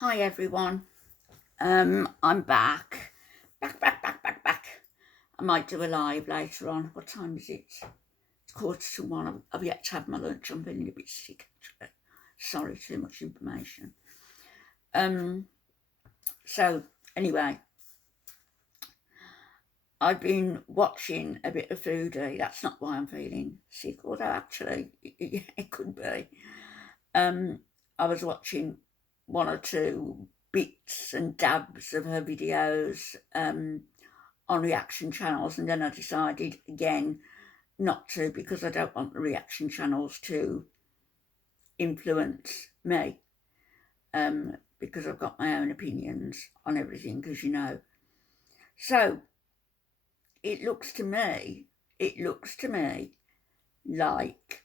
Hi everyone. I'm back. Back. I might do a live later on. What time is it? It's 1:45. I've yet to have my lunch. I'm feeling a bit sick actually. Sorry, too much information. So anyway, I've been watching a bit of Foodie. That's not why I'm feeling sick, although actually it could be. I was watching one or two bits and dabs of her videos on reaction channels, and then I decided again not to, because I don't want the reaction channels to influence me, because I've got my own opinions on everything, as you know. So it looks to me like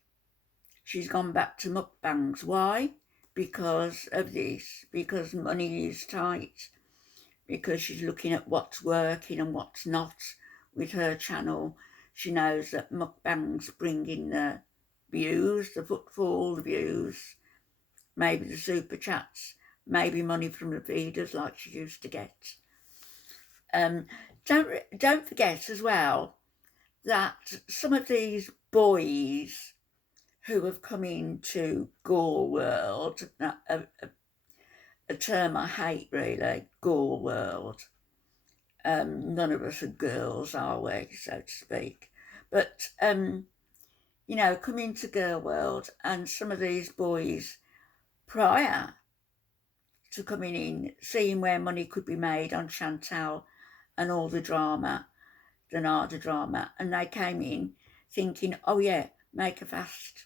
she's gone back to mukbangs. Why? Because of this, because money is tight, because she's looking at what's working and what's not with her channel. She knows that mukbangs bring in the views, the footfall, the views, maybe the super chats, maybe money from the feeders like she used to get. Don't forget as well that some of these boys who have come into Gore World, a term I hate really, Gore World. None of us are girls, are we, so to speak? But, come into Girl World, and some of these boys, prior to coming in, seeing where money could be made on Chantal and all the drama, the Nada drama, and they came in thinking, oh yeah, make a fast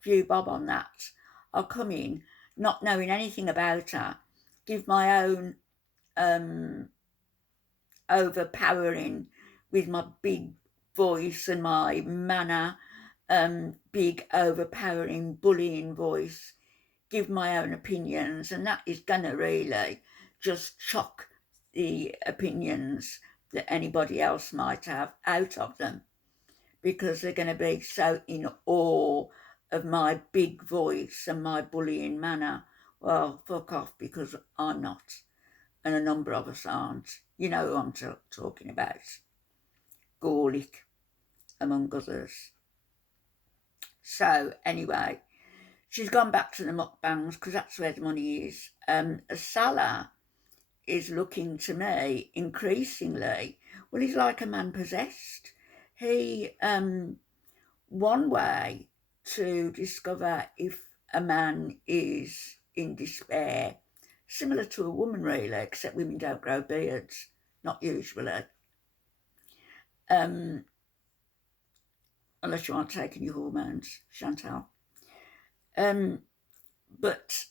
few bob on that. I'll come in not knowing anything about her, give my own overpowering with my big voice and my manner, big overpowering bullying voice, give my own opinions, and that is gonna really just shock the opinions that anybody else might have out of them, because they're going to be so in awe of my big voice and my bullying manner. Well, fuck off, because I'm not, and a number of us aren't. You know who I'm talking about. Gorlick, among others. So, anyway, she's gone back to the mukbangs because that's where the money is. Salah is looking to me increasingly, well, he's like a man possessed. He, one way to discover if a man is in despair, similar to a woman really, except women don't grow beards, not usually, unless you aren't taking your hormones, Chantal. But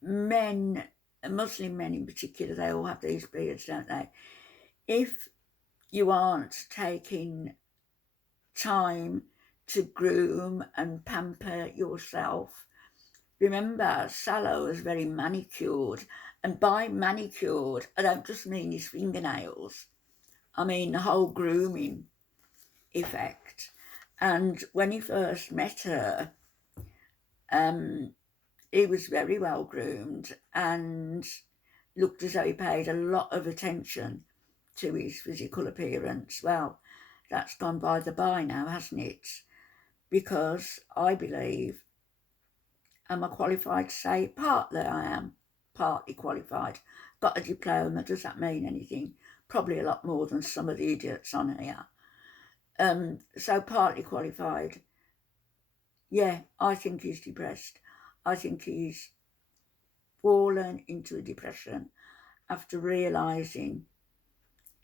men, Muslim men in particular, they all have these beards, don't they? If you aren't taking time to groom and pamper yourself, remember, Salah was very manicured, and by manicured, I don't just mean his fingernails, I mean the whole grooming effect. And when he first met her, he was very well groomed and looked as though he paid a lot of attention to his physical appearance. Well, that's gone by the by now, hasn't it? Because I believe, am I qualified to say? Partly I am, partly qualified. Got a diploma, does that mean anything? Probably a lot more than some of the idiots on here. So partly qualified. Yeah, I think he's depressed. I think he's fallen into a depression after realising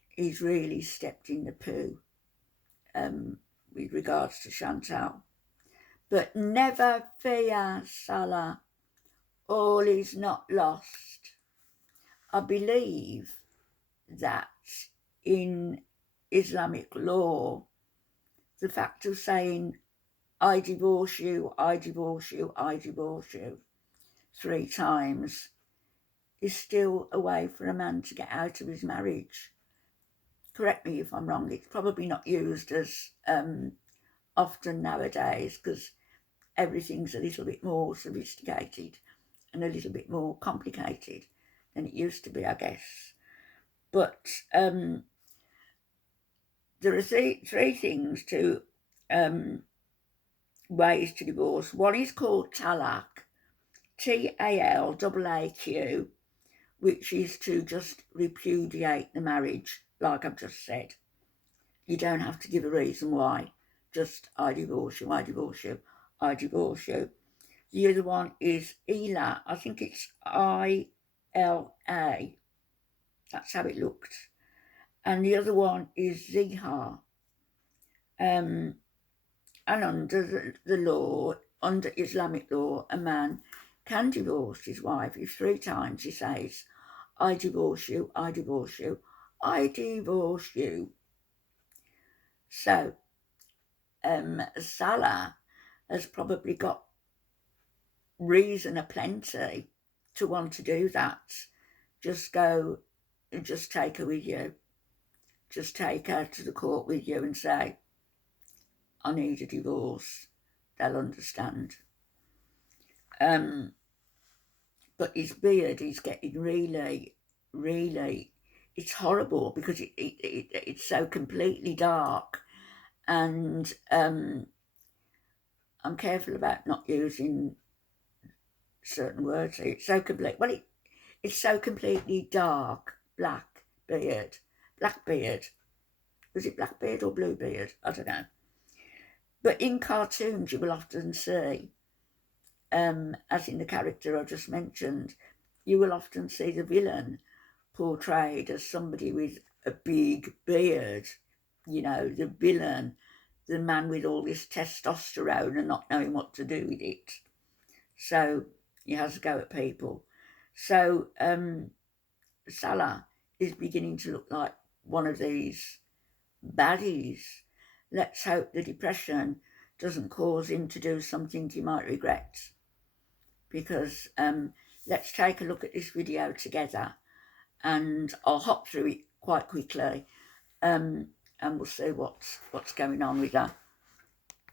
he's really stepped in the poo with regards to Chantal. But never fear, Salah, all is not lost. I believe that in Islamic law, the fact of saying, I divorce you, I divorce you, I divorce you 3 times is still a way for a man to get out of his marriage. Correct me if I'm wrong. It's probably not used as often nowadays because everything's a little bit more sophisticated and a little bit more complicated than it used to be, I guess. But there are three things to ways to divorce. One is called talaq, Talaq, which is to just repudiate the marriage, like I've just said. You don't have to give a reason why. Just, I divorce you, I divorce you, I divorce you. The other one is Ila. I think it's ILA. That's how it looked. And the other one is Zihar. And under the law, under Islamic law, a man can divorce his wife if 3 times he says, I divorce you, I divorce you, I divorce you. So, Salah has probably got reason aplenty to want to do that. Just go and just take her with you. Just take her to the court with you and say, I need a divorce. They'll understand. But his beard is getting really, really, it's horrible because it's so completely dark. And I'm careful about not using certain words. It's so complete. Well, it's so completely dark, black beard. Was it black beard or blue beard? I don't know. But in cartoons, you will often see, as in the character I just mentioned, you will often see the villain portrayed as somebody with a big beard. You know, the villain, the man with all this testosterone and not knowing what to do with it. So he has to go at people. So Salah is beginning to look like one of these baddies. Let's hope the depression doesn't cause him to do something he might regret. Because let's take a look at this video together, and I'll hop through it quite quickly, and we'll see what's going on with her.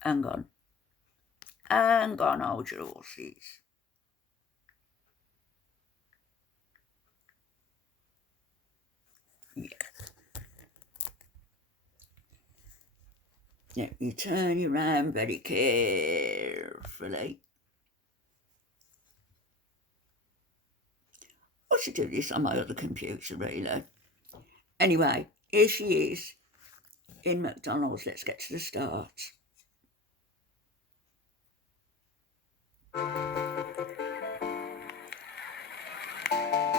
Hang on, hold your horses. Yeah. Let me turn you around very carefully. I should do this on my other computer, really. Anyway, here she is in McDonald's. Let's get to the start.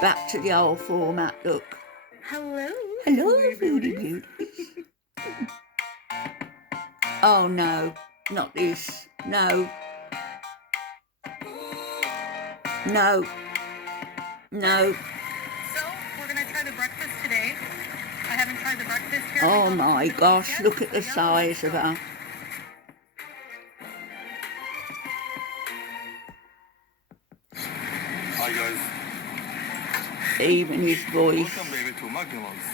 Back to the old format, look. Hello, foodie beauties. Oh no, not this. No. No. No. So, we're going to try the breakfast today. I haven't tried the breakfast here. Oh my gosh, look at the size of her. Hi guys. Even his voice. Welcome baby to McDonald's.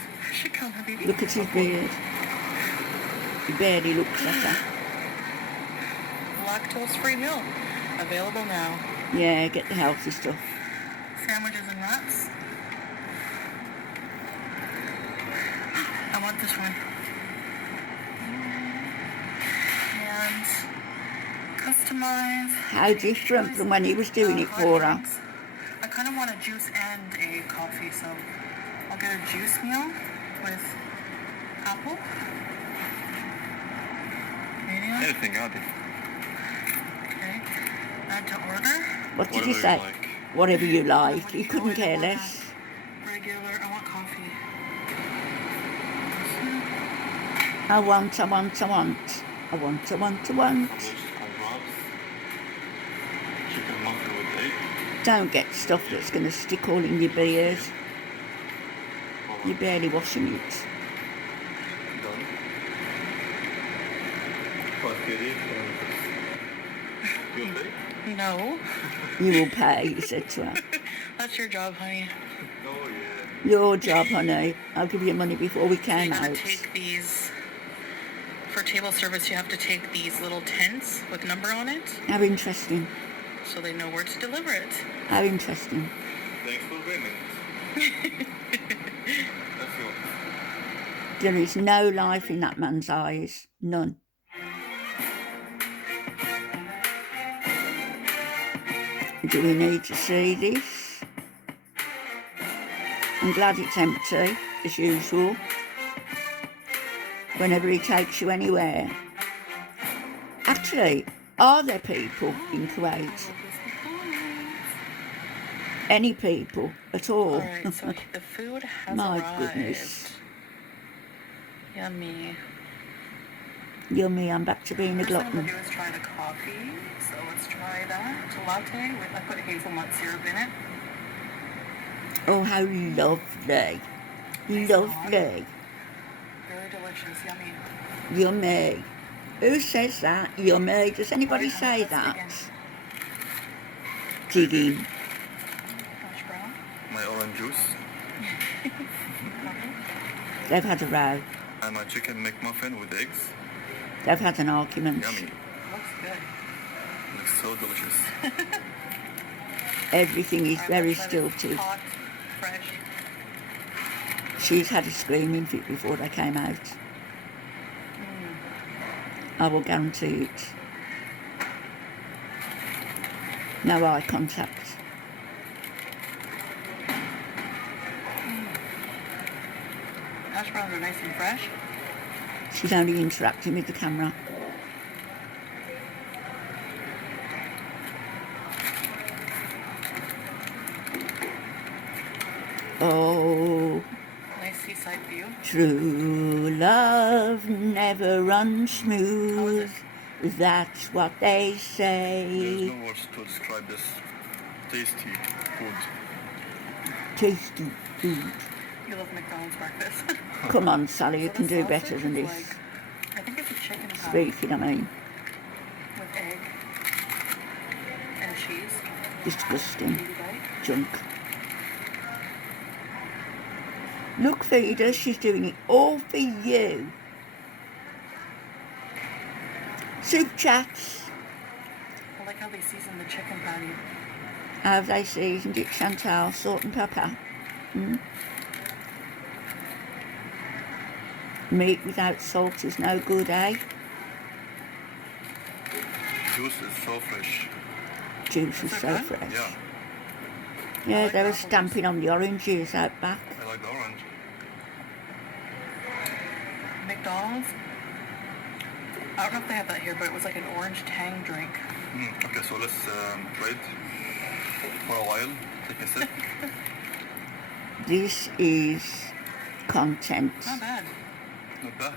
Look at his beard. He barely looks at her. Lactose-free milk. Available now. Yeah, get the healthy stuff. Sandwiches and wraps. I want this one. And customize. How different from when he was doing it for her. I kind of want a juice and a coffee, so I'll get a juice meal with apple. Medium. Anything, Auntie. Okay. Add to order. What did you say? Whatever you like. He couldn't care less. Regular. I want coffee. I want. Chicken muffin with egg. Don't get stuff that's going to stick all in your beard. You're barely washing it. Done. Spaghetti. You okay? No. You will pay, he said to her. That's your job, honey. Oh yeah. Your job, honey. I'll give you money before we came You out. gotta take these, for table service, you have to take these little tents with number on it. How interesting. so they know where to deliver it. How interesting. Thanks for payment. That's all. There is no life in that man's eyes. None. Do we need to see this? I'm glad it's empty, as usual. Whenever he takes you anywhere. Actually, are there people in Kuwait? Any people at all? Alright, so the food has My arrived. goodness. Yummy. Yummy, I'm back to being a First thing I'm glutton. going to do is try the coffee. So let's try that. It's a latte. I put hazelnut syrup in it. Oh, how lovely. Lovely. Very delicious. Yummy. Yummy. Who says that? Yummy. Does anybody Alright, say let's that? begin. Digging. Hash brown. My orange juice Coffee. They've had a row. and my chicken McMuffin with eggs. They've had an argument. Yummy. Looks good. Looks so delicious. Everything is Alright, very let's try this stilted. hot, fresh. She's had a screaming fit before they came out. I will guarantee it. No eye contact. Hash browns are nice and fresh. She's only interacting with the camera. Oh, Nice seaside view. true love never runs smooth. That's what they There's say. no words to describe this tasty food. Tasty food. You love McDonald's breakfast. Come on, Sally, you So can the do sausage better than is this. like, I think it's a chicken patty Speaking, I mean, with egg and cheese. disgusting. Easy bite. Junk. Look, feeder, she's doing it all for you. Soup chats. I like how they season the chicken patty. How have they seasoned it, Chantal? Salt and pepper. Meat without salt is no good, eh? Juice is so fresh. Juice is Is it so good? fresh. Yeah, Yeah, like they the were apple stamping on the oranges out back. I like the orange. McDonald's. I don't know if they have that here, but it was like an orange tang drink. Okay, so let's try it for a while. Take a sip. This is content. Not bad. Not bad.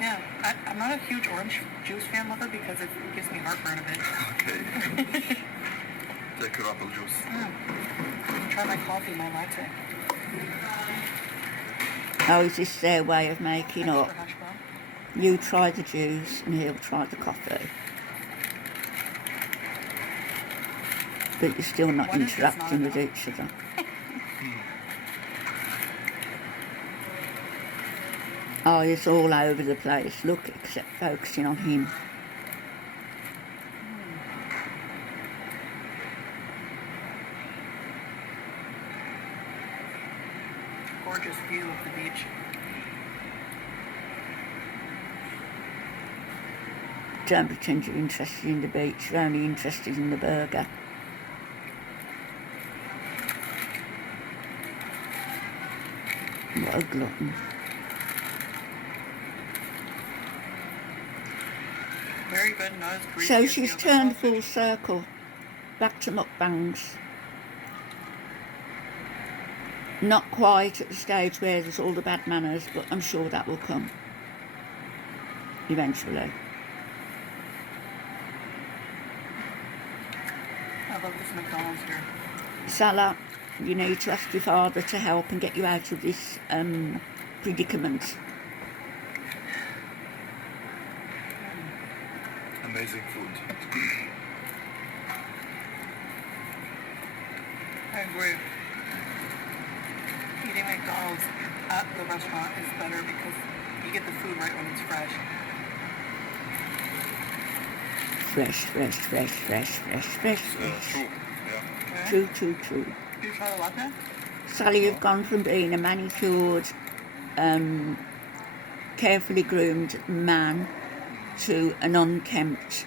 Yeah, I'm not a huge orange juice fan lover because it gives me heartburn a bit. Okay. Take your apple juice. Try my coffee, my latte. Oh, is this their way of making up? Extra hash brown. You try the juice and he'll try the coffee. But you're still not What if it's not interacting with enough? each other. Oh, it's all over the place. Look, except focusing on him. Gorgeous view of the beach. Don't pretend you're interested in the beach. You're only interested in the burger. What a glutton. Very good, not as greasy So as the she's other turned sausage. full circle. Back to mukbangs. Not quite at the stage where there's all the bad manners, but I'm sure that will come. Eventually. I love this McDonald's here. Salah, you need to ask your father to help and get you out of this predicament. Amazing food. I agree. Eating McDonald's at the restaurant is better because you get the food right when it's fresh. Fresh, fresh, fresh, fresh, fresh, fresh, fresh. True. Yeah. Okay. True, true, true. Did you try the latte? Sally, you've gone from being a manicured, carefully groomed man to an unkempt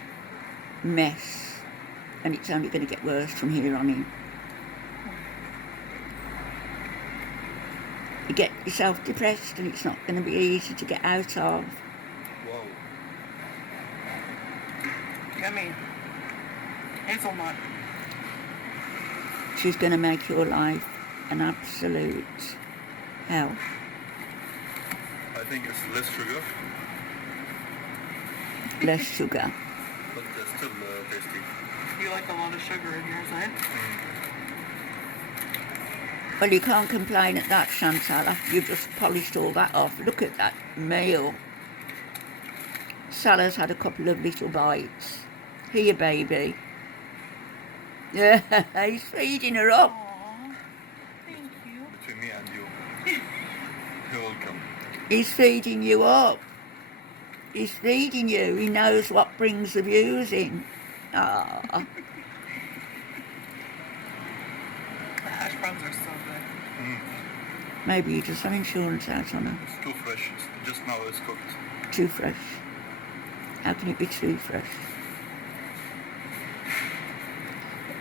mess, and it's only going to get worse from here on in. You get yourself depressed and it's not going to be easy to get out of. Wow. Yummy. Hazelnut. She's going to make your life an absolute hell. I think it's less sugar, Less sugar. but still tasty. You like a lot of sugar in yours, eh? Well, you can't complain at that, Chantal, after you've just polished all that off. Look at that meal. Salah's had a couple of little bites. Here, baby. Yeah, he's feeding her up. Aww. Thank you. Between me and you. You're welcome. He's feeding you up. He's feeding you. He knows what brings the views in. Ah, The hash browns are so good. maybe you just have insurance out on her. It's too fresh. Just now it's cooked. Too fresh. How can it be too fresh?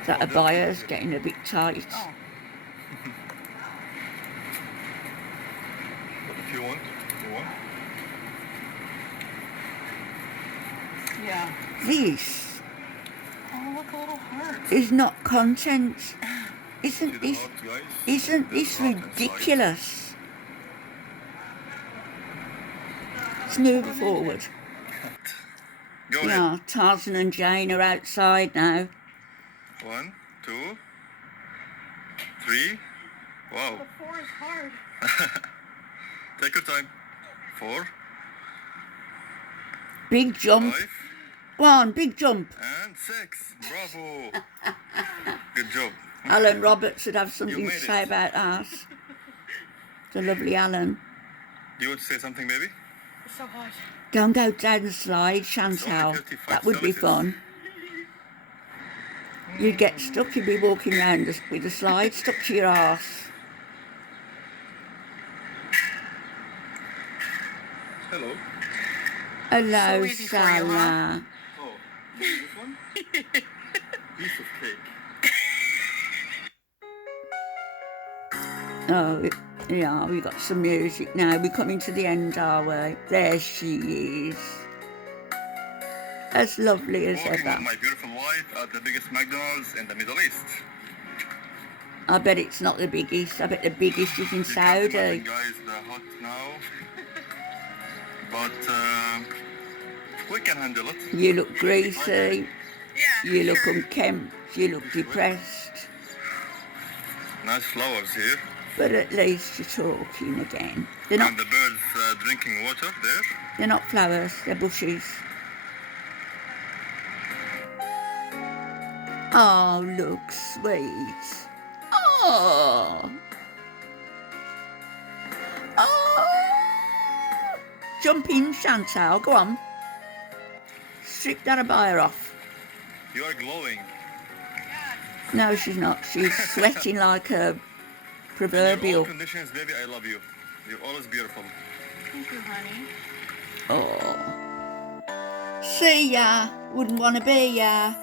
Is that a buyer's getting a bit tight? Oh. But if you want, Yeah. This Oh, look, a little heart. is not content. See Isn't the this, heart, guys? isn't There's this heart inside. ridiculous? Let's move forward. Go ahead. Yeah, Tarzan and Jane are outside now. 1, 2, 3. Wow. The 4 is hard. Take your time. 4, Big jump. 5, Go on, big jump. and 6. Bravo. Good job. Alan Roberts would have something You to made say it. about that. The lovely Alan. Do you want to say something, baby? It's so hot. Go and go down the slide, Chantal. 35 That would be Celsius. fun. You'd get stuck, you'd be walking around with a slide stuck to your arse. Hello. Hello, So easy for you, huh? Salah. Oh, this one? Piece of cake. Oh, yeah, we got some music now. We're coming to the end, are we? There she is. As lovely as Working ever. with my beautiful wife at the biggest McDonald's in the Middle East. I bet it's not the biggest. I bet the biggest is in You can't imagine, Saudi. guys, the hot now. But we can handle it. You look greasy. Yeah. You look sure. unkempt. You look depressed. Nice flowers here. But at least you're talking again. They're not. And the birds drinking water there. They're not flowers. They're bushes. Oh, look sweet. Oh. Oh. Jump in, Chantal. Go on. Strip that abaya off. You are glowing. No, she's not. She's sweating like a In all proverbial. conditions, baby, I love you. You're always beautiful. Thank you, honey. Oh. See ya. Wouldn't want to be ya.